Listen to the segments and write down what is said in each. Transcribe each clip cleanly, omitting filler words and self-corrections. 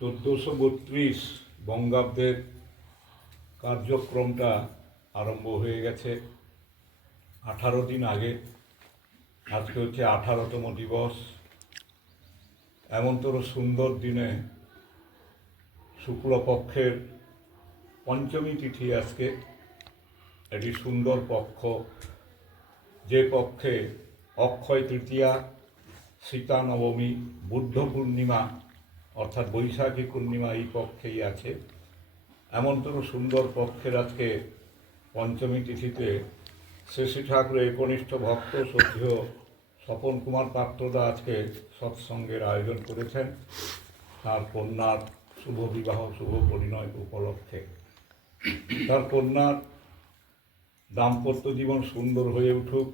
1432 বঙ্গাব্দের কার্যক্রমটা আরম্ভ হয়ে গেছে 18 দিন আগে। আজকে হচ্ছে 18তম দিবস। এমনতর সুন্দর দিনে শুক্লপক্ষের পঞ্চমী তিথি আজকে। এটি সুন্দর পক্ষ, যে পক্ষে অক্ষয় তৃতীয়া, সীতা নবমী, বুদ্ধ পূর্ণিমা অর্থাৎ বৈশাখী পূর্ণিমা এই পক্ষেই আছে। এমনতর সুন্দর পক্ষের আজকে পঞ্চমী তিথিতে শ্রী ঠাকুরের একনিষ্ঠ ভক্ত শ্রদ্ধেয় স্বপন কুমার পাত্রদা আজকে সৎসঙ্গের আয়োজন করেছেন তার কন্যার শুভ বিবাহ, শুভ পরিণয় উপলক্ষে। তার কন্যার দাম্পত্য জীবন সুন্দর হয়ে উঠুক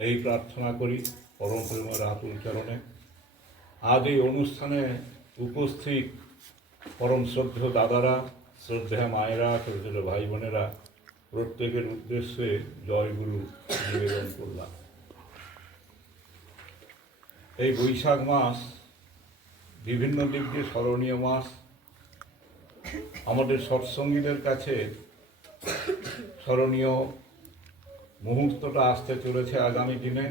এই প্রার্থনা করি পরম প্রেমের আতুল চরণে। আজ এই অনুষ্ঠানে উপস্থিত পরম শ্রদ্ধেয় দাদারা, শ্রদ্ধেয় মায়েরা, ছোটো ছোটো ভাই বোনেরা, প্রত্যেকের উদ্দেশ্যে জয়গুরু নিবেদন করলাম। এই বৈশাখ মাস বিভিন্ন দিক দিয়ে স্মরণীয় মাস। আমাদের সৎসঙ্গীদের কাছে স্মরণীয় মুহূর্তটা আসতে চলেছে আগামী দিনে।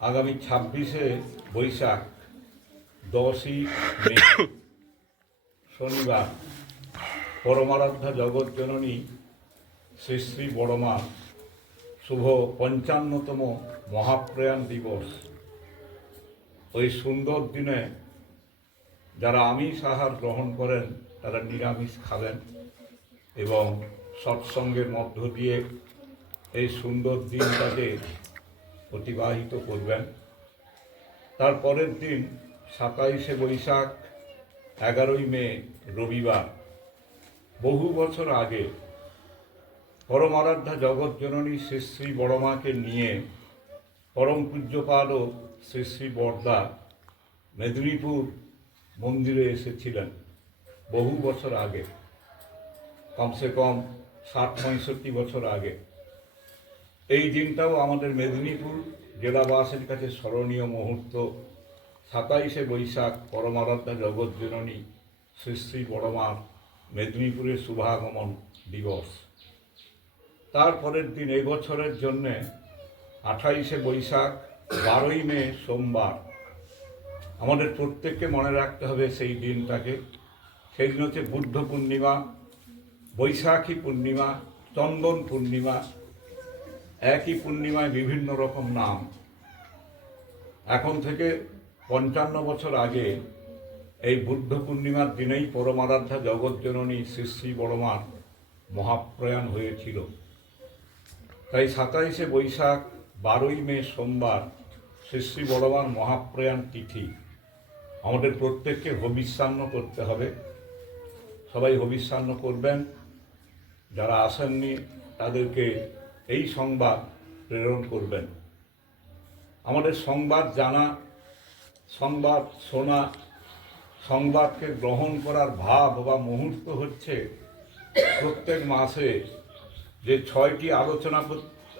আগামী 26শে বৈশাখ 10ই মে শনিবার পরমারাধ্যা জগৎজননী শ্রী শ্রী বড়মা শুভ 55তম মহাপ্রয়াণ দিবস। ওই সুন্দর দিনে যারা আমিষ আহার গ্রহণ করেন তারা নিরামিষ খাবেন এবং সৎসঙ্গের মধ্য দিয়ে এই সুন্দর দিনটাকে অতিবাহিত করবেন। তারপরের দিন 27শে বৈশাখ 11ই মে রবিবার, বহু বছর আগে পরমারাধ্যা জগৎজননী শ্রী শ্রী বড়মাকে নিয়ে পরম পূজ্যপাদ শ্রী শ্রী বরদা মেদিনীপুর মন্দিরে এসেছিলেন বহু বছর আগে, কমসে কম 60-65 বছর আগে। এই দিনটাও আমাদের মেদিনীপুর জেলাবাসীর কাছে স্মরণীয় মুহূর্ত। 27শে বৈশাখ পরমারাধ্যা জগৎজননী শ্রী শ্রী বড়মার মেদিনীপুরের শুভাগমন দিবস। তারপরের দিন এবছরের জন্যে 28শে বৈশাখ 12ই মে সোমবার। আমাদের প্রত্যেককে মনে রাখতে হবে সেই দিনটাকে। সেই দিন হচ্ছে বুদ্ধ পূর্ণিমা, বৈশাখী পূর্ণিমা, চন্দন পূর্ণিমা। একই পূর্ণিমায় বিভিন্ন রকম নাম। এখন থেকে 55 বছর আগে এই বুদ্ধ পূর্ণিমার দিনেই পরমারাধ্যা জগৎজননী শ্রী শ্রী বড়মার মহাপ্রয়াণ হয়েছিল। তাই 27শে বৈশাখ 12ই মে সোমবার শ্রী শ্রী বড়মার মহাপ্রয়াণ তিথি। আমাদের প্রত্যেককে হবিষ্যান্ন করতে হবে। সবাই হবিষ্যান্ন করবেন। যারা আসেননি তাদেরকে এই সংবাদ প্রেরণ করবেন। আমাদের সংবাদ জানা, সংবাদ শোনা, সংবাদকে গ্রহণ করার ভাব বা মুহূর্ত হচ্ছে প্রত্যেক মাসে যে 6টি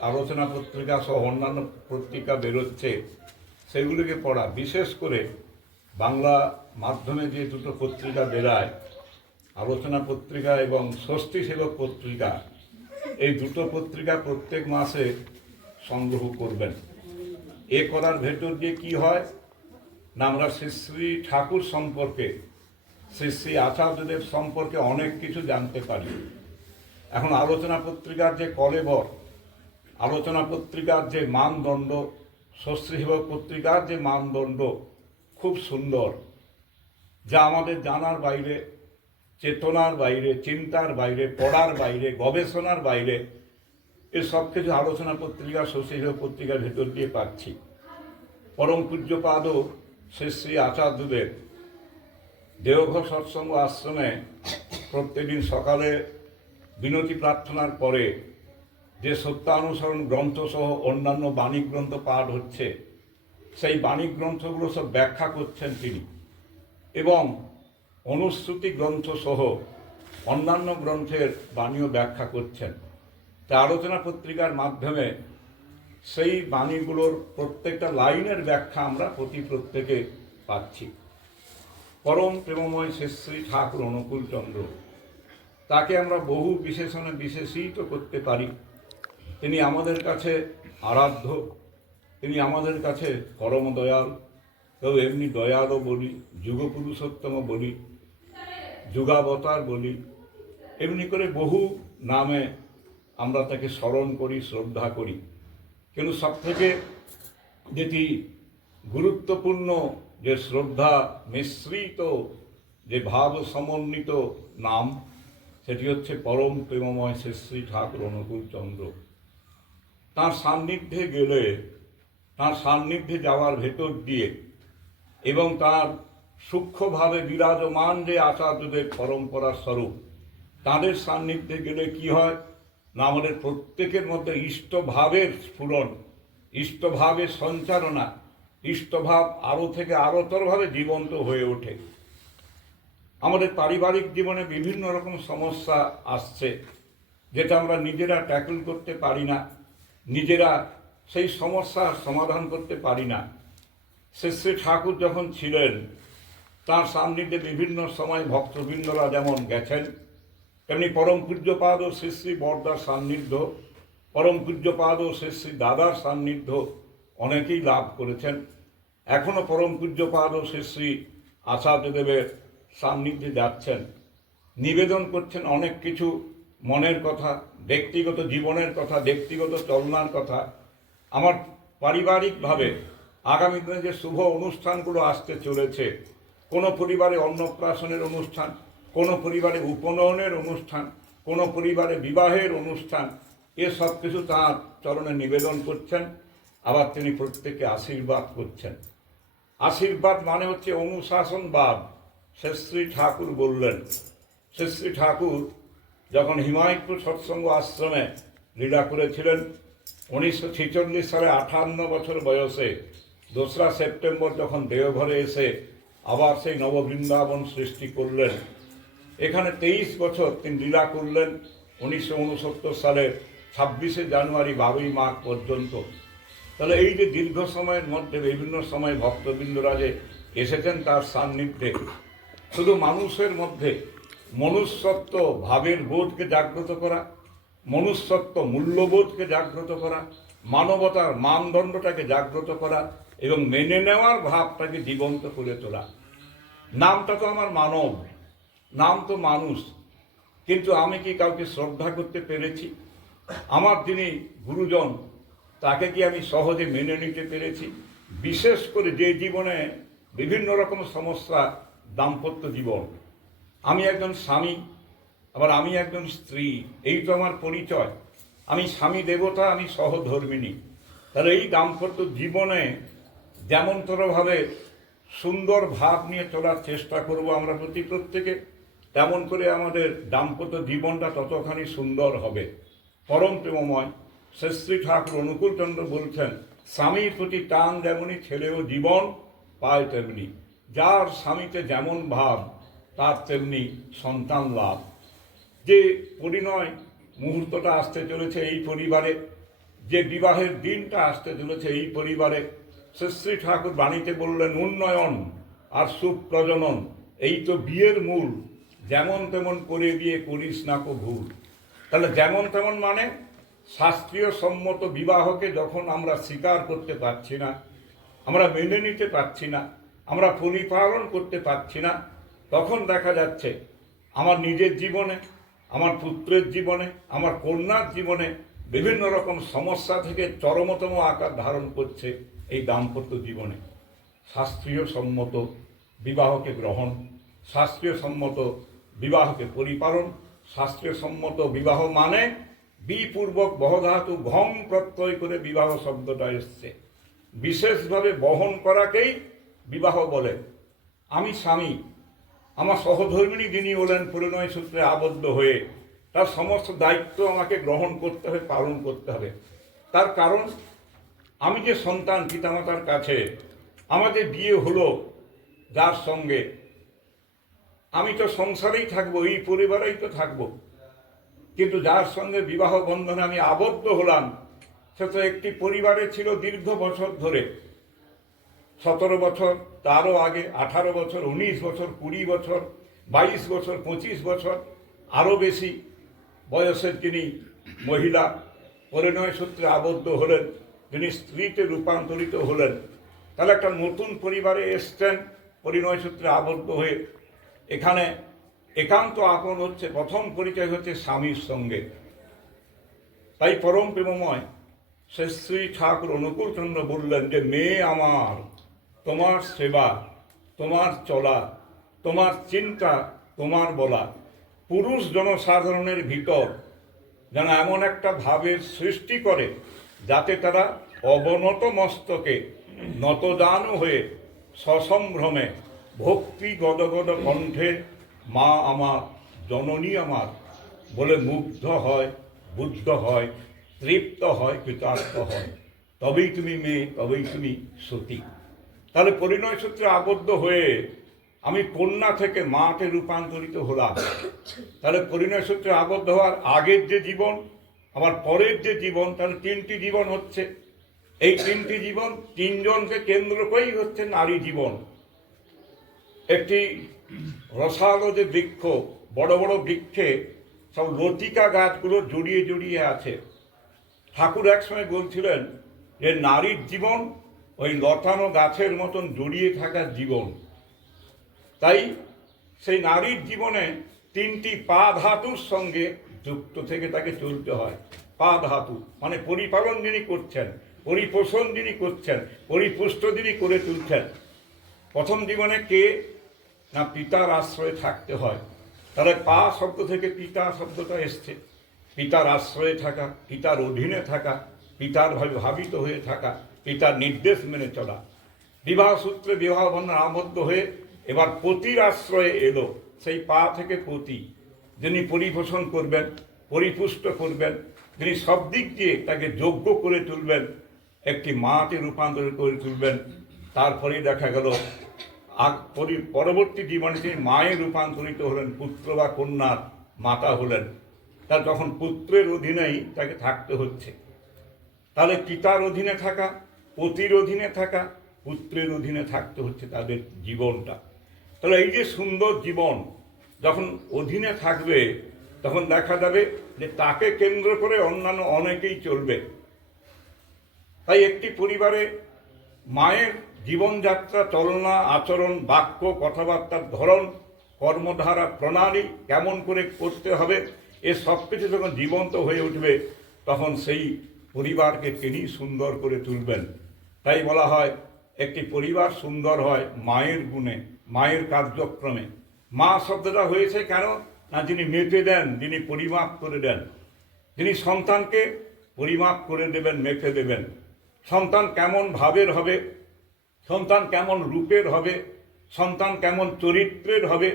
আলোচনা পত্রিকা সহ অন্যান্য পত্রিকা বেরোচ্ছে সেগুলিকে পড়া। বিশেষ করে বাংলা মাধ্যমে যে দুটো পত্রিকা বেরায়, আলোচনা পত্রিকা এবং ষষ্ঠী সেবক পত্রিকা, এই দুটো পত্রিকা প্রত্যেক মাসে সংগ্রহ করবেন। এ করার ভেতর দিয়ে কি হয় না, আমরা শ্রী শ্রী ঠাকুর সম্পর্কে, শ্রী শ্রী আচার্যদেব সম্পর্কে অনেক কিছু জানতে পারি। এখন আলোচনা পত্রিকার যে কলেবর, আলোচনা পত্রিকার যে মানদণ্ড, ষষ্ঠী সেবক পত্রিকার যে মানদণ্ড খুব সুন্দর, যা আমাদের জানার বাইরে, চেতনার বাইরে, চিন্তার বাইরে, পড়ার বাইরে, গবেষণার বাইরে। এসব কিছু আলোচনা পত্রিকা, ষষ্ঠী সেবক পত্রিকার ভেতর দিয়ে পাচ্ছি। পরম পূজ্যপাদ শ্রী শ্রী আচার্যদেব দেওঘর সৎসঙ্গ আশ্রমে প্রত্যেকদিন সকালে বিনতি প্রার্থনার পরে যে সত্যানুসরণ গ্রন্থসহ অন্যান্য বাণী গ্রন্থ পাঠ হচ্ছে, সেই বাণী গ্রন্থগুলো সব ব্যাখ্যা করছেন তিনি এবং অনুশ্রুতি গ্রন্থসহ অন্যান্য গ্রন্থের বাণীও ব্যাখ্যা করছেন। তা আলোচনা পত্রিকার মাধ্যমে সেই বাণীগুলোর প্রত্যেকটা লাইনের ব্যাখ্যা আমরা প্রত্যেকে পাচ্ছি। পরম প্রেমময় শ্রী ঠাকুর অনুকূল চন্দ্র, তাকে আমরা বহু বিশেষণে বিশেষিত করতে পারি। তিনি আমাদের কাছে আরাধ্য, তিনি আমাদের কাছে পরম দয়াল, কেউ এমনি দয়ালও বলি, যুগপুরুষোত্তম বলি, যুগাবতার বলি, এমনি করে বহু নামে আমরা তাকে স্মরণ করি, শ্রদ্ধা করি। কিন্তু সবথেকে যেটি গুরুত্বপূর্ণ, যে শ্রদ্ধা মিশ্রিত, যে ভাব সমন্বিত নাম, সেটি হচ্ছে পরম প্রেমময় শ্রী ঠাকুর অনুকূল চন্দ্র। তাঁর সান্নিধ্যে গেলে, তাঁর সান্নিধ্যে যাওয়ার ভেতর দিয়ে এবং তাঁর সূক্ষ্মভাবে বিরাজমান যে আচার্যদের পরম্পরা স্বরূপ, তাঁদের সান্নিধ্যে গেলে কি হয় না, আমাদের প্রত্যেকের মধ্যে ইষ্টভাবের স্ফুরণ, ইষ্টভাবের সঞ্চারণা, ইষ্টভাব আরও থেকে আরোতরভাবে জীবন্ত হয়ে ওঠে। আমাদের পারিবারিক জীবনে বিভিন্ন রকম সমস্যা আসছে, যেটা আমরা নিজেরা ট্যাকল করতে পারি না, নিজেরা সেই সমস্যার সমাধান করতে পারি না। শ্রী ঠাকুর যখন ছিলেন, তাঁর সান্নিধ্যে বিভিন্ন সময় ভক্তবৃন্দরা যেমন গেছেন, তেমনি পরম পূজ্যপাদ ও শ্রী বরদার সান্নিধ্য, পরম পূজ্যপাদ ও শ্রী দাদার সান্নিধ্য অনেকেই লাভ করেছেন। এখনও পরম পূজ্যপাদ ও শ্রী আচার্যদেবের সান্নিধ্যে যাচ্ছেন, নিবেদন করছেন অনেক কিছু, মনের কথা, ব্যক্তিগত জীবনের কথা, ব্যক্তিগত চলনার কথা। আমার পারিবারিকভাবে আগামী দিনে যে শুভ অনুষ্ঠানগুলো আসতে চলেছে, কোনো পরিবারে অন্নপ্রাশনের অনুষ্ঠান, কোনো পরিবারে উপনয়নের অনুষ্ঠান, কোনো পরিবারে বিবাহের অনুষ্ঠান, এসব কিছু তাঁর চরণে নিবেদন করছেন। আবার তিনি প্রত্যেককে আশীর্বাদ করছেন। আশীর্বাদ মানে হচ্ছে অনুশাসনবাদ। শ্রী ঠাকুর বললেন, শ্রী ঠাকুর যখন হিমায়তপুর সৎসঙ্গ আশ্রমে লীলা করেছিলেন 1946 সালে 58 বছর বয়সে, 2রা সেপ্টেম্বর যখন দেওঘরে এসে আবার সেই নববৃন্দাবন সৃষ্টি করলেন, এখানে 23 বছর তিনি লীলা করলেন। 1969 সালের 26শে জানুয়ারি 12ই মাঘ পর্যন্ত। তাহলে এই যে দীর্ঘ সময়ের মধ্যে বিভিন্ন সময় ভক্তবৃন্দরা যে এসেছেন তার সান্নিধ্যে, শুধু মানুষের মধ্যে মনুষ্যত্ব ভাবের বোধকে জাগ্রত করা, মনুষ্যত্ব মূল্যবোধকে জাগ্রত করা, মানবতার মানদণ্ডটাকে জাগ্রত করা এবং মেনে নেওয়ার ভাবটাকে জীবন্ত করে তোলা। নামটা তো আমার মানব, নাম তো মানুষ, কিন্তু আমি কি কাউকে শ্রদ্ধা করতে পেরেছি? আমার যিনি গুরুজন, তাকে কি আমি সহজে মেনে নিতে পেরেছি? বিশেষ করে যে জীবনে বিভিন্ন রকম সমস্যা, দাম্পত্য জীবন, আমি একজন স্বামী, আবার আমি একজন স্ত্রী, এই তো আমার পরিচয়। আমি স্বামী দেবতা, আমি সহধর্মিণী। তাহলে এই দাম্পত্য জীবনে যেমনতরভাবে সুন্দর ভাব নিয়ে চলার চেষ্টা করব আমরা প্রত্যেকে, তেমন করে আমাদের দাম্পত্য জীবনটা ততখানি সুন্দর হবে। পরম প্রেমময় শ্রী ঠাকুর অনুকূল চন্দ্র বলছেন, স্বামীর প্রতি টান যেমনই ছেলেও জীবন পায় তেমনি। যার স্বামীতে যেমন ভাব, তার তেমনি সন্তান লাভ। যে পরিণয় মুহূর্তটা আসতে চলেছে এই পরিবারে, যে বিবাহের দিনটা আসতে চলেছে এই পরিবারে, শ্রী ঠাকুর বাণীতে বললেন, উন্নয়ন আর সুপ্রজনন এই তো বিয়ের মূল, যেমন তেমন করে বিয়ে করিস না কো ভুল। তাহলে যেমন তেমন মানে শাস্ত্রীয় সম্মত বিবাহকে যখন আমরা স্বীকার করতে পারছি না, আমরা মেনে নিতে পারছি না, আমরা পরিপালন করতে পারছি না, তখন দেখা যাচ্ছে আমার নিজের জীবনে, আমার পুত্রের জীবনে, আমার কন্যার জীবনে বিভিন্ন রকম সমস্যা থেকে চরমতম আকার ধারণ করছে এই দাম্পত্য জীবনে। শাস্ত্রীয় সম্মত বিবাহকে গ্রহণ, শাস্ত্রীয় সম্মত বিবাহকে পরিপালন, শাস্ত্রীয় সম্মত বিবাহ মানে বিপূর্বক বহধাতু ঘং প্রত্যয় করে বিবাহ শব্দটা এসছে। বিশেষভাবে বহন করাকেই বিবাহ বলে। আমি স্বামী, আমার সহধর্মিণী যিনি হলেন পরিণয় সূত্রে আবদ্ধ হয়ে, তার সমস্ত দায়িত্ব আমাকে গ্রহণ করতে হবে, পালন করতে হবে। তার কারণ আমি যে সন্তান পিতামাতার কাছে, আমাদের বিয়ে হলো যার সঙ্গে, আমি তো সংসারেই থাকবো, এই পরিবারেই তো থাকবো, কিন্তু যার সঙ্গে বিবাহ বন্ধনে আমি আবদ্ধ হলাম, সে তো একটি পরিবারে ছিল দীর্ঘ বছর ধরে। 17 বছর, তারও আগে 18 বছর, 19 বছর, 20 বছর, 22 বছর, 25 বছর, আরও বেশি বয়সের যিনি মহিলা পরিণয় সূত্রে আবদ্ধ হলেন, যিনি স্ত্রীতে রূপান্তরিত হলেন, তাহলে একটা নতুন পরিবারে এসছেন পরিণয় সূত্রে আবদ্ধ হয়ে। এখানে একান্ত আপন হচ্ছে, প্রথম পরিচয় হচ্ছে স্বামীর সঙ্গে। তাই পরম প্রেমময় সে শ্রী ঠাকুর অনুকূলচন্দ্র বললেন যে মেয়ে আমার, তোমার সেবা, তোমার চলা, তোমার চিন্তা, তোমার বলা পুরুষ জনসাধারণের ভিতর যেন এমন একটা ভাবের সৃষ্টি করে যাতে তারা অবনত মস্তকে নতদানু হয়ে সসম্ভ্রমে ভক্তি গদগদ কণ্ঠে মা আমার, জননী আমার বলে মুগ্ধ হয়, বুদ্ধ হয়, তৃপ্ত হয়, কৃতার্থ হয়। তবেই তুমি মেয়ে, তবেই তুমি সতী। তাহলে পরিণয় সূত্রে আবদ্ধ হয়ে আমি কন্যা থেকে মাতে রূপান্তরিত হলাম। তাহলে পরিণয় সূত্রে আবদ্ধ হওয়ার আগের যে জীবন, আবার পরের যে জীবন, তাহলে 3টি জীবন হচ্ছে। এই 3টি জীবন 3 জনকে কেন্দ্র করেই হচ্ছে নারী জীবন। একটি রসালো যে বৃক্ষ, বড় বড় বৃক্ষে সব লতিকা গাছগুলো জড়িয়ে জড়িয়ে আছে। ঠাকুর একসময় বলছিলেন যে নারীর জীবন ওই লতানো গাছের মতন জড়িয়ে থাকার জীবন। তাই সেই নারীর জীবনে 3টি পা ধাতুর সঙ্গে যুক্ত থেকে তাকে চলতে হয়। পা ধাতু মানে পরিপালন যিনি করছেন, পরিপোষণ যিনি করছেন, পরিপুষ্ট যিনি করে তুলছেন। প্রথম জীবনে কে না পিতার আশ্রয়ে থাকতে হয়। তাহলে পা শব্দ থেকে পিতা শব্দটা এসছে। পিতার আশ্রয়ে থাকা, পিতার অধীনে থাকা, পিতার ভাবে ভাবিত হয়ে থাকা, পিতার নির্দেশ মেনে চলা। বিবাহ সূত্রে বিবাহ বন্ধন আবদ্ধ হয়ে এবার পতির আশ্রয়ে এলো। সেই পা থেকে পতি, যিনি পরিপোষণ করবেন, পরিপুষ্ট করবেন, যিনি সব দিক দিয়ে তাকে যোগ্য করে তুলবেন, একটি মাতে রূপান্তরিত করে তুলবেন। তারপরে দেখা গেল পরবর্তী জীবনে তিনি মায়ে রূপান্তরিত হলেন, পুত্র বা কন্যার মাতা হলেন। তার তখন পুত্রের অধীনেই তাকে থাকতে হচ্ছে। তাহলে পিতার অধীনে থাকা, পতির অধীনে থাকা, পুত্রের অধীনে থাকতে হচ্ছে তাদের জীবনটা। তাহলে এই যে সুন্দর জীবন যখন অধীনে থাকবে, তখন দেখা যাবে যে তাকে কেন্দ্র করে অন্যান্য অনেকেই চলবে। তাই একটি পরিবারে মায়ের জীবনযাত্রা, চলনা, আচরণ, বাক্য, কথাবার্তার ধরন, কর্মধারা, প্রণালী কেমন করে করতে হবে, এ সব কিছু যখন জীবন্ত হয়ে উঠবে, তখন সেই পরিবারকে তিনি সুন্দর করে তুলবেন। তাই বলা হয় একটি পরিবার সুন্দর হয় মায়ের গুণে, মায়ের কার্যক্রমে। মা শব্দটা হয়েছে কেন না, যিনি মেপে দেন, যিনি পরিমাপ করে দেন, যিনি সন্তানকে পরিমাপ করে দেবেন, মেপে দেবেন। সন্তান কেমন ভাবের হবে, সন্তান কেমন রূপের হবে, সন্তান কেমন চরিত্রের হবে,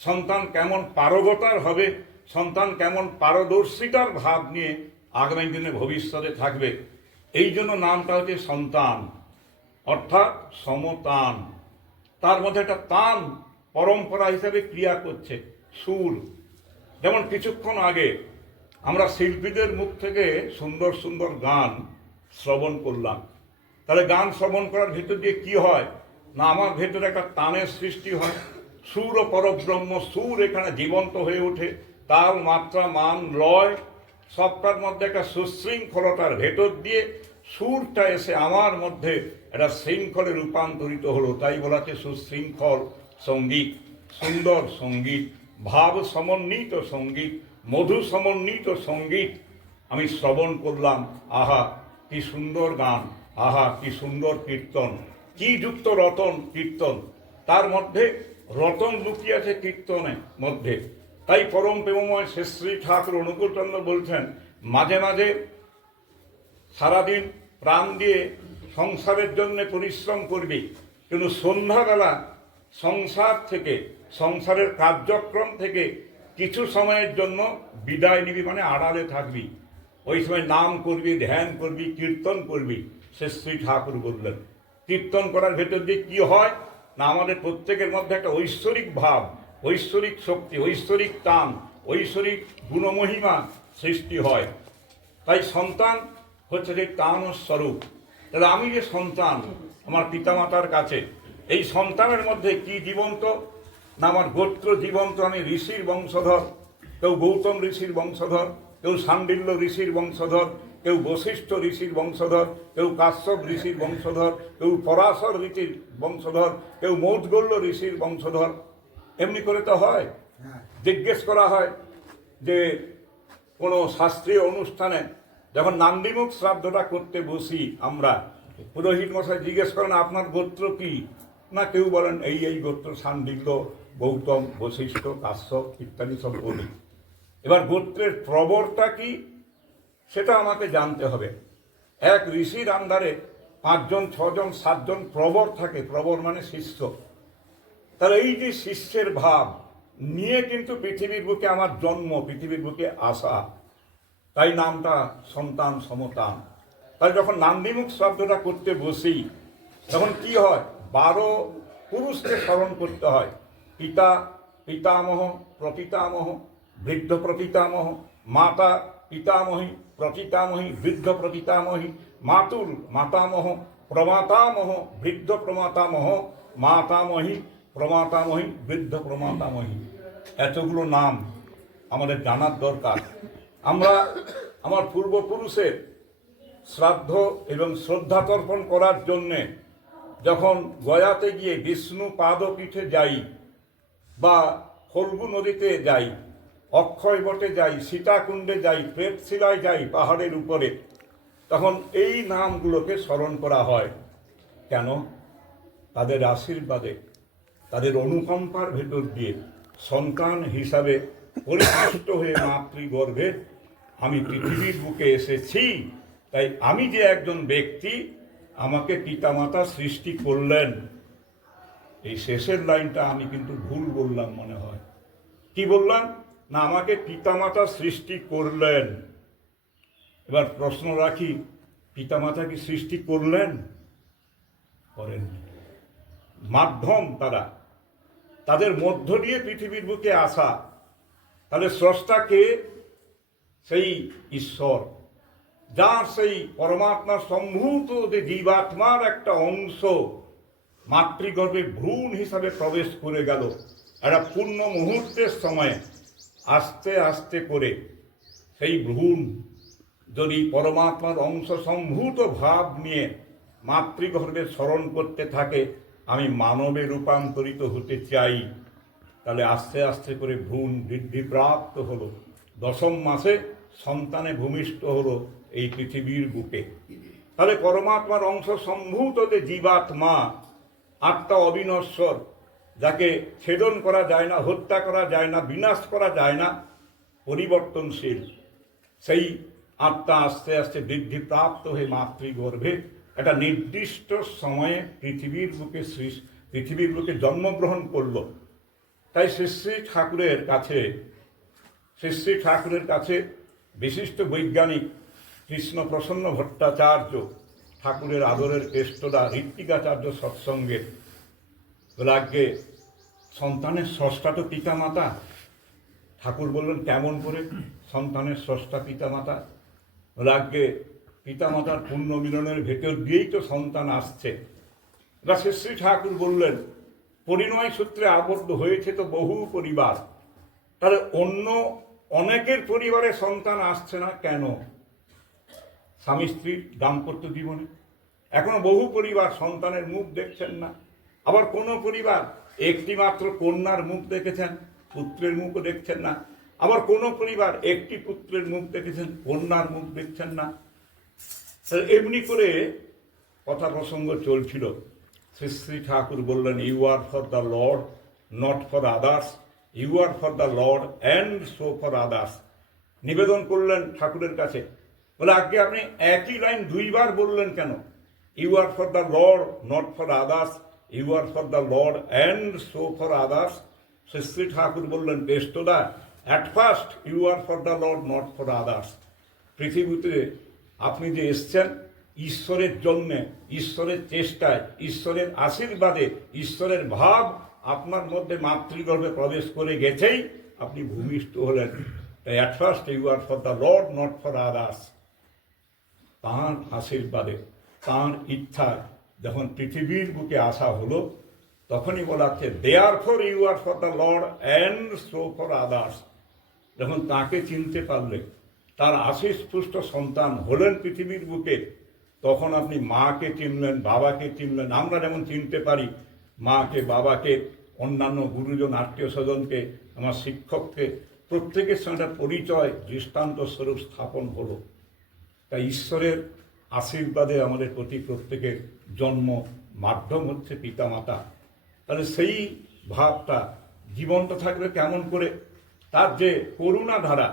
সন্তান কেমন পারগতার হবে, সন্তান কেমন পারদর্শিতার ভাব নিয়ে আগামী দিনে ভবিষ্যতে থাকবে। এই জন্য নামটা হচ্ছে সন্তান, অর্থাৎ সমতান। তার মধ্যে একটা তান পরম্পরা হিসাবে ক্রিয়া করছে, সুর। যেমন কিছুক্ষণ আগে আমরা শিল্পীদের মুখ থেকে সুন্দর সুন্দর গান শ্রবণ করলাম। তাহলে গান শ্রবণ করার ভিতর দিয়ে কি হয় না, আমার ভেতরে একটা টানের সৃষ্টি হয়। সুর ও পরব্রহ্ম, সুর এখানে জীবন্ত হয়ে ওঠে। তাল, মাত্রা, মান, লয় সবটার মধ্যে একটা সুশৃঙ্খলতার ভেতর দিয়ে সুরটা এসে আমার মধ্যে একটা শৃঙ্খলে রূপান্তরিত হলো। তাই বলা হচ্ছে সুশৃঙ্খল সঙ্গীত, সুন্দর সঙ্গীত, ভাব সমন্বিত সঙ্গীত, মধু সমন্বিত সঙ্গীত আমি শ্রবণ করলাম। আহা কি সুন্দর গান, আহা কি সুন্দর কীর্তন, কি যুক্ত রতন কীর্তন, তার মধ্যে রতন লুকিয়ে আছে কীর্তনের মধ্যে। তাই পরম প্রেমময় শ্রী ঠাকুর অনুকূলচন্দ্র বলছেন, মাঝে মাঝে সারাদিন প্রাণ দিয়ে সংসারের জন্য পরিশ্রম করবি, কিন্তু সন্ধ্যাবেলা সংসার থেকে, সংসারের কার্যক্রম থেকে কিছু সময়ের জন্য বিদায় নিবি, মানে আড়ালে থাকবি। ওই সময় নাম করবি, ধ্যান করবি, কীর্তন করবি। শ্রী ঠাকুর বললেন কীর্তন করার ভেতর দিয়ে কি হয় না, আমাদের প্রত্যেকের মধ্যে একটা ঐশ্বরিক ভাব, ঐশ্বরিক শক্তি, ঐশ্বরিক টান, ঐশ্বরিক গুণমহিমা সৃষ্টি হয়। তাই সন্তান হচ্ছে যে টান স্বরূপ। তাহলে আমি যে সন্তান, আমার পিতামাতার কাছে। এই সন্তানের মধ্যে কি জীবন্ত না আমার গোত্র জীবন্ত, আমি ঋষির বংশধর। কেউ গৌতম ঋষির বংশধর, কেউ শাণ্ডিল্য ঋষির বংশধর, কেউ বশিষ্ঠ ঋষির বংশধর, কেউ কাশ্যপ ঋষির বংশধর, কেউ পরাশর ঋষির বংশধর, কেউ মৌদগল্য ঋষির বংশধর। এমনি করে তো হয়। জিজ্ঞেস করা হয় যে কোনো শাস্ত্রীয় অনুষ্ঠানে যখন নান্দিমুখ শ্রাদ্ধটা করতে বসি আমরা, পুরোহিত মশাই জিজ্ঞেস করেন আপনার গোত্র কি? না কেউ বলেন এই গোত্র শাণ্ডিল্য, গৌতম, বশিষ্ঠ, কাশ্যপ ইত্যাদি সব বলি। এবার গোত্রের প্রবরটা কি সেটা আমাকে জানতে হবে। এক ঋষির আন্ডারে 5 জন 6 জন 7 জন প্রবর থাকে। প্রবর মানে শিষ্য। তাহলে এই যে শিষ্যের ভাব নিয়ে কিন্তু পৃথিবীর বুকে আমার জন্ম, পৃথিবীর বুকে আসা, তাই নামটা সন্তান সমতান। তাই যখন নান্দিমুখ শব্দটা করতে বসি তখন কি হয়, 12 পুরুষকে স্মরণ করতে হয়। পিতা, পিতামহ, প্রপিতামহ, বৃদ্ধ প্রপিতামহ, মাতা, পিতামহী, প্রপিতামহী, বৃদ্ধ প্রপিতামহী, মাতুল, মাতামহ, প্রমাতামহ, বৃদ্ধ প্রমাতামহ, মাতামহী, প্রমাতামহী, বৃদ্ধ প্রমাতামহী। এতগুলো নাম আমাদের জানার দরকার। আমরা আমার পূর্বপুরুষের শ্রাদ্ধ এবং শ্রদ্ধা তর্পণ করার জন্যে যখন গয়াতে গিয়ে বিষ্ণু পাদপীঠে যাই বা ফল্গু নদীতে যাই, অক্ষয় বটে যাই, সীতাকুণ্ডে যাই, প্রেতশিলায় যাই পাহাড়ের উপরে, তখন এই নামগুলোকে স্মরণ করা হয়। কেন? তাদের আশীর্বাদে, তাদের অনুকম্পার ভেতর দিয়ে সন্তান হিসাবে পরিপুষ্ট হয়ে মাতৃগর্ভে আমি পৃথিবীর বুকে এসেছি। তাই আমি যে একজন ব্যক্তি, আমাকে পিতামাতা সৃষ্টি করলেন। এই শেষের লাইনটা আমি কিন্তু ভুল বললাম মনে হয়। কি বললাম? না, আমাকে পিতামাতা সৃষ্টি করলেন। এবার প্রশ্ন রাখি, পিতামাতা কি সৃষ্টি করলেন? করেননি। মাধ্যম তারা, তাদের মধ্য দিয়ে পৃথিবীর বুকে আসা। তাহলে স্রষ্টাকে সেই ঈশ্বর, যার সেই পরমাত্মার সম্ভূত যে জীবাত্মার একটা অংশ মাতৃগর্ভে ভ্রূণ হিসাবে প্রবেশ করে গেল, একটা পূর্ণ মুহূর্তের সময় আস্তে আস্তে করে সেই ভ্রূণ যদি পরমাত্মার অংশ সম্ভূত ভাব নিয়ে মাতৃগর্ভে স্মরণ করতে থাকে আমি মানবে রূপান্তরিত হতে চাই, তাহলে আস্তে আস্তে করে ভ্রূণ বৃদ্ধিপ্রাপ্ত হলো। 10ম মাসে সন্তানে ভূমিষ্ঠ হলো এই পৃথিবীর বুকে। তাহলে পরমাত্মার অংশ সম্ভূত যে জীবাত্মা, আত্মা অবিনশ্বর, যাকে ছেদন করা যায় না, হত্যা করা যায় না, বিনাশ করা যায় না, পরিবর্তনশীল, সেই আত্মা আস্তে আস্তে বৃদ্ধিপ্রাপ্ত হয়ে মাতৃগর্ভে একটা নির্দিষ্ট সময়ে পৃথিবীর বুকে জন্মগ্রহণ করল। তাই শ্রী ঠাকুরের কাছে বিশিষ্ট বৈজ্ঞানিক কৃষ্ণপ্রসন্ন ভট্টাচার্য, ঠাকুরের আদরের কেষ্টদা ঋত্বিকাচার্য সৎসঙ্গে লাগে সন্তানের স্রষ্টা তো পিতামাতা। ঠাকুর বললেন কেমন করে সন্তানের স্রষ্টা পিতামাতা? লাগে পিতামাতার পুণ্য মিলনের ভেতর দিয়েই তো সন্তান আসছে। এবার শ্রী ঠাকুর বললেন পরিণয় সূত্রে আবদ্ধ হয়েছে তো বহু পরিবার, তাহলে অন্য অনেকের পরিবারে সন্তান আসছে না কেন? স্বামী স্ত্রীর দাম্পত্য জীবনে এখনো বহু পরিবার সন্তানের মুখ দেখছেন না। আবার কোনো পরিবার একটি মাত্র কন্যার মুখ দেখেছেন, পুত্রের মুখও দেখছেন না। আবার কোনো পরিবার একটি পুত্রের মুখ দেখেছেন, কন্যার মুখ দেখছেন না। এমনি করে কথা প্রসঙ্গ চলছিল। শ্রী ঠাকুর বললেন you are for the Lord, not for others, you are for the Lord and so for others. নিবেদন করলেন ঠাকুরের কাছে, বলে আগে আপনি একই লাইন 2 বার বললেন কেন? You are for the Lord, not for others, you are for the Lord and so for others. Shri Thakur বললেন কেষ্টদা, at first you are for the Lord, not for others. পৃথিবীতে আপনি যে এসছেন ঈশ্বরের জন্যে, ঈশ্বরের চেষ্টায়, ঈশ্বরের আশীর্বাদে, ঈশ্বরের ভাব আপনার মধ্যে মাতৃগর্ভে প্রবেশ করে গেছেই আপনি ভূমিষ্ঠ হলেন। তাই at first you are for the Lord, not for others. তাঁর আশীর্বাদে, তাঁর ইচ্ছায় যখন পৃথিবীর বুকে আসা হলো, তখনই বলা হচ্ছে therefore you are for the Lord and so for others. যখন তাকে চিনতে পারলে, তার আশিস পুষ্ট সন্তান হলেন পৃথিবীর বুকে, তখন আপনি মাকে চিনলেন, বাবাকে চিনলেন। আমরা যেমন চিনতে পারি মাকে, বাবাকে, অন্যান্য গুরুজন, আত্মীয় স্বজনকে, আমার শিক্ষককে, প্রত্যেকের সঙ্গে পরিচয় দৃষ্টান্ত স্বরূপ স্থাপন হলো। তাই ঈশ্বরের আশীর্বাদে আমাদের প্রতি প্রত্যেকের জন্ম মাধ্যম হচ্ছে পিতামাতা। তাহলে সেই ভাবটা জীবন্ত থাকবে কেমন করে? তার যে করুণা ধারা,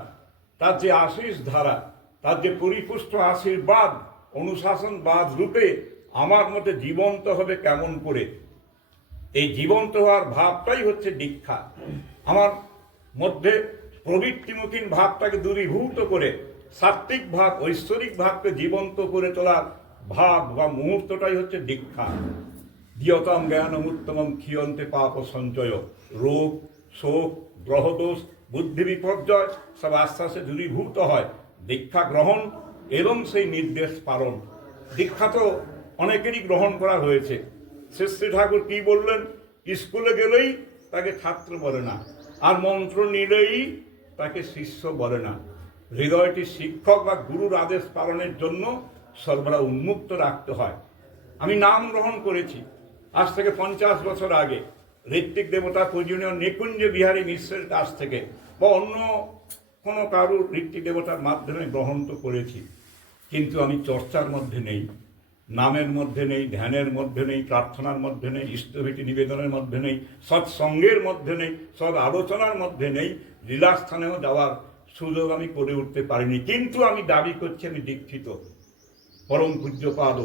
তার যে আশীষ ধারা, তার যে পরিপুষ্ট আশীর্বাদ, অনুশাসনবাদ রূপে আমার মধ্যে জীবন্ত হবে কেমন করে? এই জীবন্ত হওয়ার ভাবটাই হচ্ছে দীক্ষা। আমার মধ্যে প্রবৃত্তিমুখীন ভাবটাকে দূরীভূত করে সাত্ত্বিক ভাব, ঐশ্বরিক ভাবকে জীবন্ত করে তোলার ভাব বা মুহূর্তটাই হচ্ছে দীক্ষা। দিয়তম জ্ঞানম উত্তমম ক্ষীয়ন্তে পাপ সঞ্চয়। রোগ, শোক, গ্রহদোষ, বুদ্ধি বিপর্যয় সব আস্তে আস্তে দূরীভূত হয় দীক্ষা গ্রহণ এবং সেই নির্দেশ পালন। দীক্ষা তো অনেকেরই গ্রহণ করা হয়েছে। শ্রী ঠাকুর কি বললেন? স্কুলে গেলেই তাকে ছাত্র বলে না, আর মন্ত্র নিলেই তাকে শিষ্য বলে না। হৃদয়টি শিক্ষক বা গুরুর আদেশ পালনের জন্য সর্বদা উন্মুক্ত রাখতে হয়। আমি নাম গ্রহণ করেছি আজ থেকে 50 বছর আগে ঋত্বিক দেবতা পূজনীয় নিকুঞ্জ বিহারী মিশ্রের কাছ থেকে, বা অন্য কোনো কারুর ঋত্বিক দেবতার মাধ্যমে গ্রহণ তো করেছি, কিন্তু আমি চর্চার মধ্যে নেই, নামের মধ্যে নেই, ধ্যানের মধ্যে নেই, প্রার্থনার মধ্যে নেই, ইষ্টভীতি নিবেদনের মধ্যে নেই, সৎসঙ্গের মধ্যে নেই, সৎ আলোচনার মধ্যে নেই, লীলাস্থানেও যাওয়ার সুযোগ আমি করে উঠতে পারিনি। কিন্তু আমি দাবি করছি আমি দীক্ষিত। পরম পূজ্যপাদ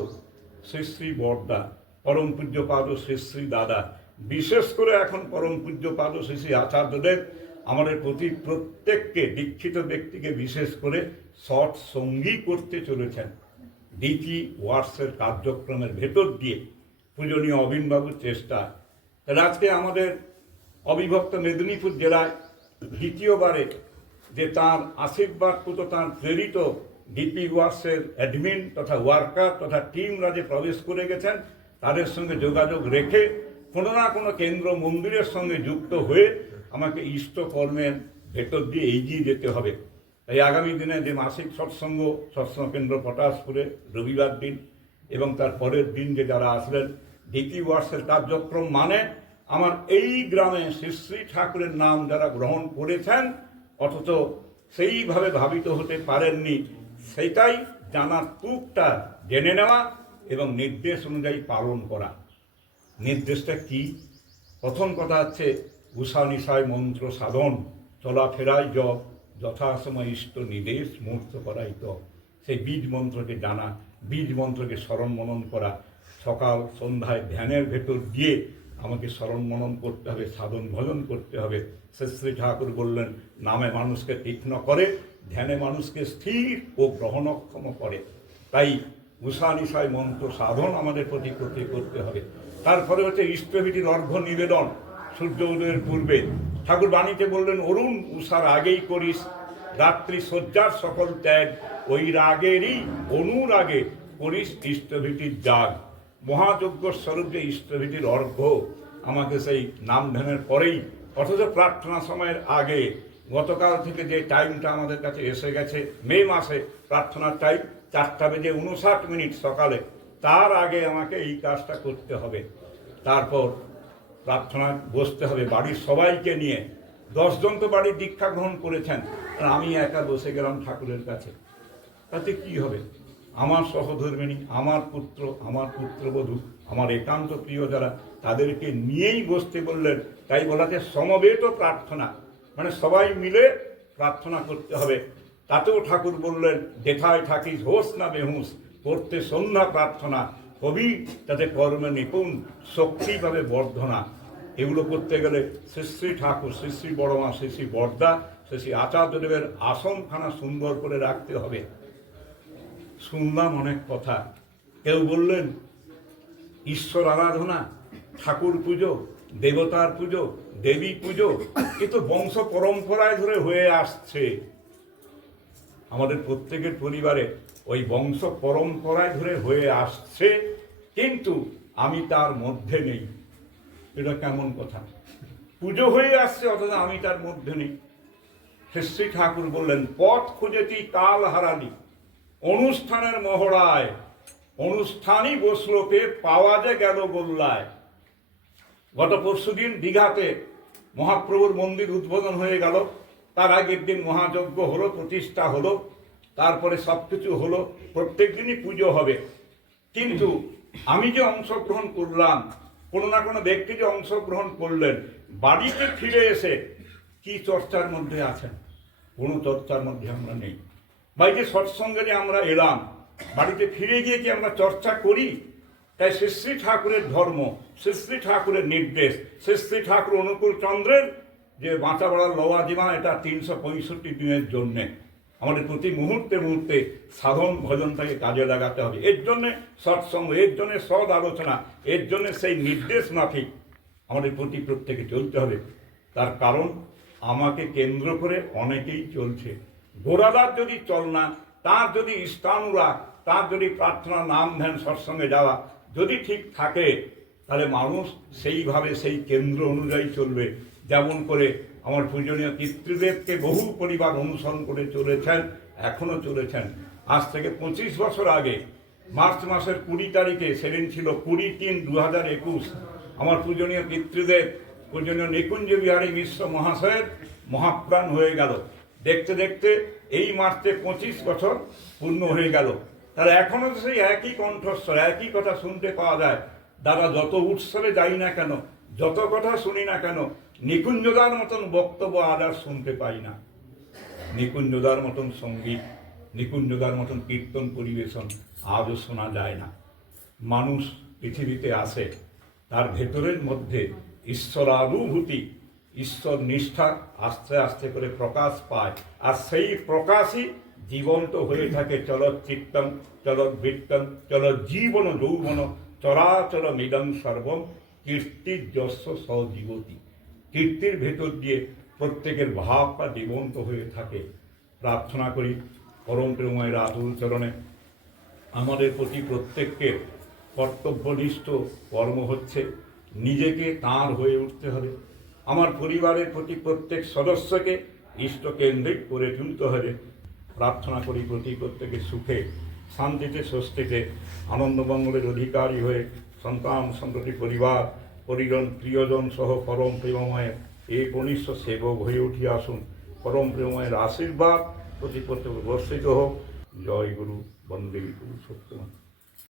শ্রী শ্রী বরদা, পরম পূজ্যপাদ শ্রী শ্রী দাদা, বিশেষ করে এখন পরম পূজ্যপাদ শ্রী শ্রী আচার্যদেব আমাদের প্রতি প্রত্যেককে, দীক্ষিত ব্যক্তিকে বিশেষ করে সৎসঙ্গী করতে চলেছেন ডিটি ওয়ার্সের কার্যক্রমের ভেতর দিয়ে। পূজনীয় অবিনবাবুর চেষ্টা। তাহলে আজকে আমাদের অবিভক্ত মেদিনীপুর জেলায় দ্বিতীয়বারে যে তাঁর আশীর্বাদপুত, তাঁর প্রেরিত ডিপি ওয়ার্সের অ্যাডমিন তথা ওয়ার্কার তথা টিমরা যে প্রবেশ করে গেছেন, তাদের সঙ্গে যোগাযোগ রেখে কোনো না কোনো কেন্দ্র মন্দিরের সঙ্গে যুক্ত হয়ে আমাকে ইষ্টকর্মের ভেতর দিয়ে এগিয়ে যেতে হবে। তাই আগামী দিনে যে মাসিক সৎসঙ্গ কেন্দ্র পটাশপুরে রবিবার দিন এবং তার পরের দিন যে যারা আসলেন ডিপি ওয়ার্সের কার্যক্রম, মানে আমার এই গ্রামে শ্রী শ্রী ঠাকুরের নাম যারা গ্রহণ করেছেন অথচ সেইভাবে ভাবিত হতে পারেননি, সেটাই জানার টুকটা জেনে নেওয়া এবং নির্দেশ অনুযায়ী পালন করা। নির্দেশটা কি? প্রথম কথা হচ্ছে উষা নিশায় মন্ত্র সাধন, চলাফেরায় জপ, যথাসময় ইষ্ট নির্দেশ মূর্ত করাই তো। সেই বীজ মন্ত্রকে জানা, বীজ মন্ত্রকে স্মরণ মনন করা, সকাল সন্ধ্যায় ধ্যানের ভেতর দিয়ে আমাকে স্মরণ মনন করতে হবে, সাধন ভজন করতে হবে। শ্রী ঠাকুর বললেন নামে মানুষকে তীক্ষ্ণ করে, ধ্যানে মানুষকে স্থির ও গ্রহণক্ষম করে। তাই উষা নিশায় মন্ত্র সাধন আমাদের প্রতি করতে হবে। তারপরে হচ্ছে ইষ্টভীতির অর্ঘ্য নিবেদন সূর্য উদয়ের পূর্বে। ঠাকুর বাণীতে বললেন অরুণ উষার আগেই করিস রাত্রি শয্যার সকল ত্যাগ, ওই রাগেরই অনুরাগে করিস ইষ্টভীতির জাগ। মহাযজ্ঞ স্বরূপ যে ইষ্টভীতির অর্ঘ্য আমাকে সেই নাম ধ্যানের পরেই, অথচ প্রার্থনা সময়ের আগে, গতকাল থেকে যে টাইমটা আমাদের কাছে এসে গেছে মে মাসে প্রার্থনার টাইম 4:59 সকালে, তার আগে আমাকে এই কাজটা করতে হবে। তারপর প্রার্থনায় বসতে হবে বাড়ির সবাইকে নিয়ে। 10 জন তো বাড়ির দীক্ষা গ্রহণ করেছেন, আর আমি একা বসে গেলাম ঠাকুরের কাছে। তাতে কি হবে? আমার সহধর্মিণী, আমার পুত্র, আমার পুত্রবধূ, আমার একান্ত প্রিয় যারা, তাদেরকে নিয়েই বসতে বললেন। তাই বলাতে সমবেত প্রার্থনা, মানে সবাই মিলে প্রার্থনা করতে হবে। তাতেও ঠাকুর বললেন যেথায় থাকিস হোস না বেহুস, করতে সন্ধ্যা প্রার্থনা, কবি তাতে কর্মে নিপুণ, শক্তি পাবে বর্ধনা। এগুলো করতে গেলে শ্রী শ্রী ঠাকুর, শ্রী শ্রী বড়মা, শ্রী শ্রী বরদা, শ্রী শ্রী আচার্যদেবের আসনখানা সুন্দর করে রাখতে হবে। শুনলাম অনেক কথা। কেউ বললেন ঈশ্বর আরাধনা, ঠাকুর পুজো, দেবতার পুজো, দেবী পুজো এ তো বংশ পরম্পরায় ধরে হয়ে আসছে। আমাদের প্রত্যেকের পরিবারে ওই বংশ পরম্পরায় ধরে হয়ে আসছে, কিন্তু আমি তার মধ্যে নেই। এটা কেমন কথা? পুজো হয়ে আসছে অথচ আমি তার মধ্যে নেই। শ্রী ঠাকুর বললেন, পথ খুঁজেছি কাল হারালি, অনুষ্ঠানের মহড়ায় অনুষ্ঠানই বসলো পে, পাওয়া যে গেল গোল্লায়। গত পরশুদিন দীঘাতে মহাপ্রভুর মন্দির উদ্বোধন হয়ে গেল, তার আগের দিন মহাযজ্ঞ হলো, প্রতিষ্ঠা হলো, তারপরে সব কিছু হলো, প্রত্যেক দিনই পুজো হবে। কিন্তু আমি যে অংশগ্রহণ করলাম, কোনো না কোনো ব্যক্তি যে অংশগ্রহণ করলেন, বাড়িতে ফিরে এসে কি চর্চার মধ্যে আছেন? কোনো চর্চার মধ্যে আমরা নেই। বা এই যে সৎসঙ্গে যে আমরা এলাম, বাড়িতে ফিরে গিয়ে কি আমরা চর্চা করি? তাই শ্রী ঠাকুরের ধর্ম, শ্রী ঠাকুরের নির্দেশ, শ্রী ঠাকুর অনুকূল চন্দ্রের যে বাঁচা বাড়ার লওয়াজিমা, এটা 365 দিনের জন্যে আমাদের প্রতি মুহূর্তে মুহূর্তে সাধন ভজনটাকে কাজে লাগাতে হবে। এর জন্যে সৎসঙ্গ, এর জন্যে সৎ আলোচনা, এর জন্যে সেই নির্দেশ মাফিক আমাদের প্রতি প্রত্যেকে চলতে হবে। তার কারণ আমাকে কেন্দ্র করে অনেকেই চলছে। গোড়াদার যদি চল না, তার যদি ইষ্টানুরাগ, তার যদি প্রার্থনা, নাম ধ্যান, সৎসঙ্গে যাওয়া যদি ঠিক থাকে, তাহলে মানুষ সেইভাবে সেই কেন্দ্র অনুযায়ী চলবে। যেমন করে আমার পূজনীয় পিতৃদেবকে বহু পরিবার অনুসরণ করে চলেছেন, এখনও চলেছেন। আজ থেকে 25 বছর আগে মার্চ মাসের 20 তারিখে, সেদিন ছিল 20-3-2021, আমার পূজনীয় পিতৃদেব পূজনীয় নিকুঞ্জ বিহারী মিশ্র মহাশয়ের মহাপ্রাণ হয়ে গেল। দেখতে দেখতে এই মার্চে 25 বছর পূর্ণ হয়ে গেল। তাহলে এখনও সেই একই কণ্ঠস্বর, একই কথা শুনতে পাওয়া যায়। দাদা, যত উৎসবে যাই না কেন, যত কথা শুনি না কেন, নিকুঞ্জদার মতন বক্তব্য আজ আর শুনতে পাই না। নিকুঞ্জদার মতন সঙ্গীত, নিকুঞ্জদার মতন কীর্তন পরিবেশন আজও শোনা যায় না। মানুষ পৃথিবীতে আসে, তার ভেতরের মধ্যে ঈশ্বরানুভূতি, ঈশ্বর নিষ্ঠা আস্তে আস্তে করে প্রকাশ পায়। আর সেই প্রকাশই জীবন্ত হয়ে থাকে। চলচ্চিত্তম চলদ্বৃত্তম চলজ্জীবন যৌবন চরাচর মিদং সর্বম কীর্তির্যস্য সজীবতি। কীর্তির ভেতর দিয়ে প্রত্যেকের ভাবটা জীবন্ত হয়ে থাকে। প্রার্থনা করি পরম প্রেমময় আতুল চরণে, আমাদের প্রতি প্রত্যেককে কর্তব্যনিষ্ঠ কর্ম হচ্ছে নিজেকে তাঁর হয়ে উঠতে হবে। আমার পরিবারের প্রতি প্রত্যেক সদস্যকে ইষ্টকেন্দ্রিক করে তুলতে হবে। প্রার্থনা করি প্রতি প্রত্যেকের সুখে, শান্তিতে, স্বস্তিতে, আনন্দমঙ্গলের অধিকারী হয়ে সন্তান সন্ততি, পরিবার পরিজন, প্রিয়জন সহ পরম প্রেমময়ের এই কনিষ্ঠ সেবক হয়ে উঠে আসুন। পরম প্রেমময়ের আশীর্বাদ প্রতি প্রত্যেক বর্ষিত হোক। জয় গুরু, বন্দে গুরু সত্যম।